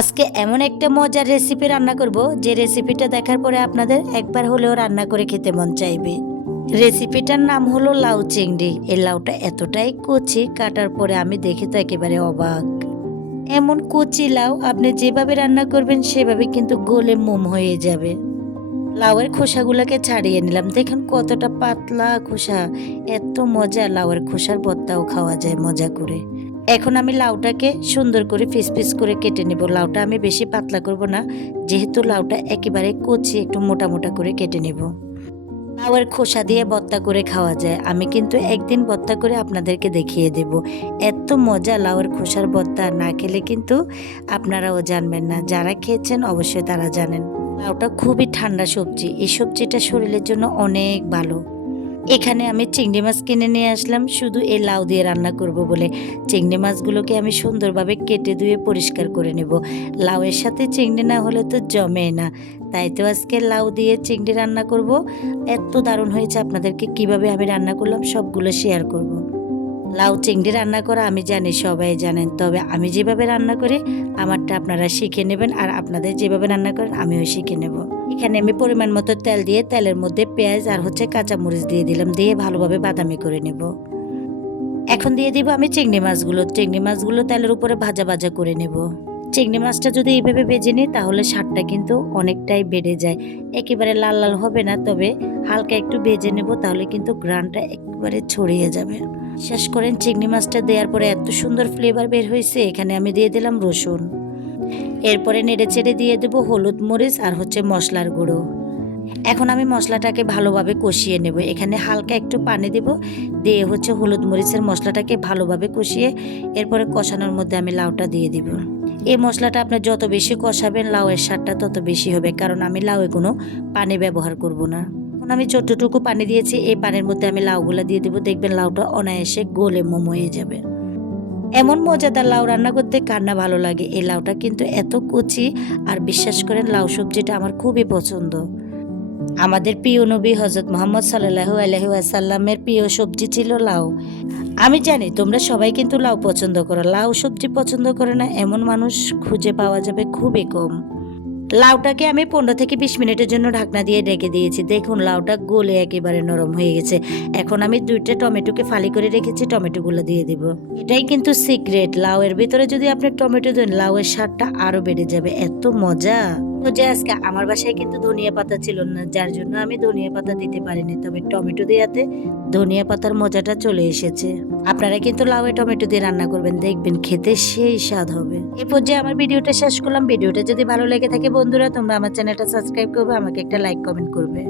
আজকে এমন একটা মজার রেসিপি রান্না করব যে রেসিপিটা দেখার পরে আপনাদের একবার হলেও রান্না করে খেতে মন চাইবে। রেসিপিটার নাম হলো লাউ চিংড়ি। এই লাউটা এতটাই কচি, কাটার পরে আমি দেখে তো একেবারে অবাক। এমন কচি লাউ আপনি যেভাবে রান্না করবেন সেভাবে কিন্তু গলে মোম হয়ে যাবে। লাউয়ের খোসাগুলোকে ছাড়িয়ে নিলাম, দেখুন কতটা পাতলা খোসা। এত মজা, লাউয়ের খোসার ভর্তাও খাওয়া যায় মজা করে। এখন আমি লাউটাকে সুন্দর করে পিস পিস করে কেটে নেব। লাউটা আমি বেশি পাতলা করব না, যেহেতু লাউটা একেবারে কচি, একটু মোটা মোটা করে কেটে নেব। লাউয়ের খোসা দিয়ে ভর্তা করে খাওয়া যায়। আমি কিন্তু একদিন ভর্তা করে আপনাদেরকে দেখিয়ে দেব। এত মজা লাউয়ের খোসার ভর্তা, না খেলে কিন্তু আপনারাও জানবেন না। যারা খেয়েছেন অবশ্যই তারা জানেন। লাউটা খুবই ঠান্ডা সবজি, এই সবজিটা শরীরের জন্য অনেক ভালো। এখানে আমি চিংড়ি মাছ কিনে নিয়ে আসলাম শুধু এই লাউ দিয়ে রান্না করব বলে। চিংড়ি মাছগুলোকে আমি সুন্দরভাবে কেটে ধুয়ে পরিষ্কার করে নেব। লাউয়ের সাথে চিংড়ি না হলে তো জমে না, তাই তো আজকে লাউ দিয়ে চিংড়ি রান্না করব। এত দারুণ হয়েছে, আপনাদেরকে কিভাবে আমি রান্না করলাম সবগুলো শেয়ার করব। লাউ চিংড়ি রান্না করা আমি জানি সবাই জানেন, তবে আমি যেভাবে রান্না করি আমারটা আপনারা শিখে নেবেন, আর আপনাদের যেভাবে রান্না করেন আমিও শিখে নেব। এখানে আমি পরিমাণ মতো তেল দিয়ে তেলের মধ্যে পেঁয়াজ আর কাঁচামরিচ দিয়ে দিলাম, দিয়ে ভালোভাবে বাদামি করে নেব। এখন দিয়ে দিব আমি চিংড়ি মাছগুলো। চিংড়ি মাছগুলো তেলের উপরে ভাজা ভাজা করে নেব। চিংড়ি মাছটা যদি এইভাবে ভেজে নিই তাহলে স্বাদটা কিন্তু অনেকটাই বেড়ে যায়। একেবারে লাল লাল হবে না, তবে হালকা একটু ভেজে নেব, তাহলে কিন্তু ঘ্রাণটা একেবারে ছড়িয়ে যাবে। শেষ করেন চিংড়ি মাছটা দেওয়ার পরে এত সুন্দর ফ্লেভার বের হয়েছে। এখানে আমি দিয়ে দিলাম রসুন। এরপরে নেড়ে চেড়ে দিয়ে দেবো হলুদ মরিচ আর মশলার গুঁড়ো। এখন আমি মশলাটাকে ভালোভাবে কষিয়ে নেব। এখানে হালকা একটু পানি দেব, দিয়ে হলুদ মরিচের মশলাটাকে ভালোভাবে কষিয়ে এরপরে কষানোর মধ্যে আমি লাউটা দিয়ে দিব। এই মশলাটা আপনি যত বেশি কষাবেন লাউয়ের স্বাদটা তত বেশি হবে, কারণ আমি লাউয়ে কোনো পানি ব্যবহার করব না। এখন আমি যতটুকু পানি দিয়েছি এই পানির মধ্যে আমি লাউগুলা দিয়ে দেবো। দেখবেন লাউটা অনায়াসে গলে মোম হয়ে যাবে। এমন মজাদার লাউ রান্না করতে কার না ভালো লাগে। এই লাউটা কিন্তু এত কচি, আর বিশ্বাস করেন লাউ সবজিটা আমার খুবই পছন্দ। আমাদের প্রিয় নবী হযরত মুহাম্মদ সাল্লাল্লাহু আলাইহি ওয়াসাল্লামের প্রিয় সবজি ছিল লাউ। আমি জানি তোমরা সবাই কিন্তু লাউ পছন্দ করো, লাউ সবজি পছন্দ করে না এমন মানুষ খুঁজে পাওয়া যাবে খুবই কম। লাউটাকে আমি 15 থেকে 20 মিনিটের জন্য ঢাকনা দিয়ে ঢেকে দিয়েছি। দেখুন লাউটা গলে একেবারে নরম হয়ে গেছে। এখন আমি 2টা টমেটোকে ফালি করে রেখেছি, টমেটোগুলো দিয়ে দিব। এটাই কিন্তু সিক্রেট, লাউয়ের ভিতরে যদি আপনি টমেটো দেন লাউয়ের স্বাদটা আরো বেড়ে যাবে। এত মজা। তো যে আজকে আমার বাসায় কিন্তু ধনিয়া পাতা ছিল না, যার জন্য আমি ধনিয়া পাতা দিতে পারিনি, তবে টমেটো দেওয়াতে ধনিয়া পাতার মজাটা চলে এসেছে। আপনারা কিন্তু লাউয়ে টমেটো দিয়ে রান্না করবেন, দেখবেন খেতে সেই স্বাদ হবে। এই পর্যায়ে আমার ভিডিওটা শেষ করলাম। ভিডিওটা যদি ভালো লেগে থাকে বন্ধুরা তোমরা আমার চ্যানেলটা সাবস্ক্রাইব করবে, আমাকে একটা লাইক কমেন্ট করবে।